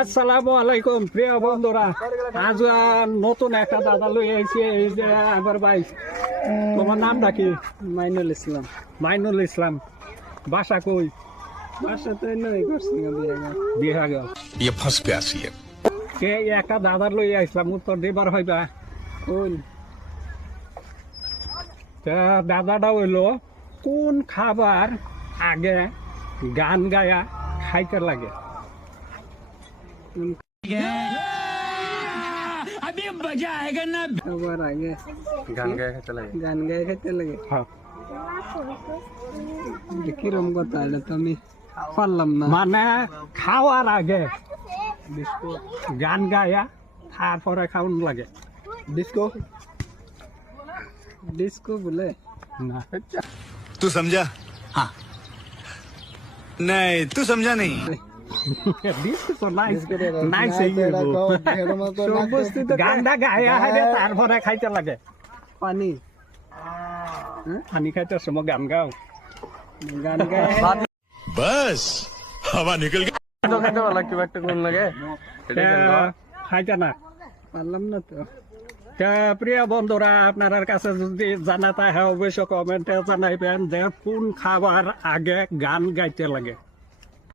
আসসালামু আলাইকুম প্রিয় বন্ধুরা, আজ নতুন একটা দাদা লই আইছি। এই যে আমার ভাই, তোমার নামটা কি? মাইনুল ইসলাম। মাইনুল ইসলাম। বাসা কই? বাসা তো নই করছি বিহাগ। ये फंस गया सी है। কে একটা দাদা লই আইছিলাম, উত্তর দিবার হইবা। কোন তা দাদাটা হইল কোন খাবার আগে গান গায়া খাইতে লাগে? খাবার আগে গান গায়া খাইতে লাগে। গান গায়ে খেতে লাগে। হ্যাঁ। কিরম কথা, এটা তো আমি পারলাম না। মানে খাওয়ার আগে বিস্কুট গান গায়া তারপরে খাওয়ান লাগে। ডিস্কো ডিস্কো বলে না, तू समझा? हाँ। नहीं तू समझा नहीं। গানটা গায়া হারে তারপরে খাইতে লাগে। পানি পানি খাইতে সময় গান গাও। গান গায়ে बस हवा निकल गई। খাইতে ভালো লাগবে একটা কোন লাগে খাইতে না। পারলাম না তো। তা প্রিয় বন্ধুরা, আপনার কাছে যদি জানা থাকে অবশ্য কমেন্টে জানাইবেন যে কোন খাবার আগে গান গাইতে লাগে।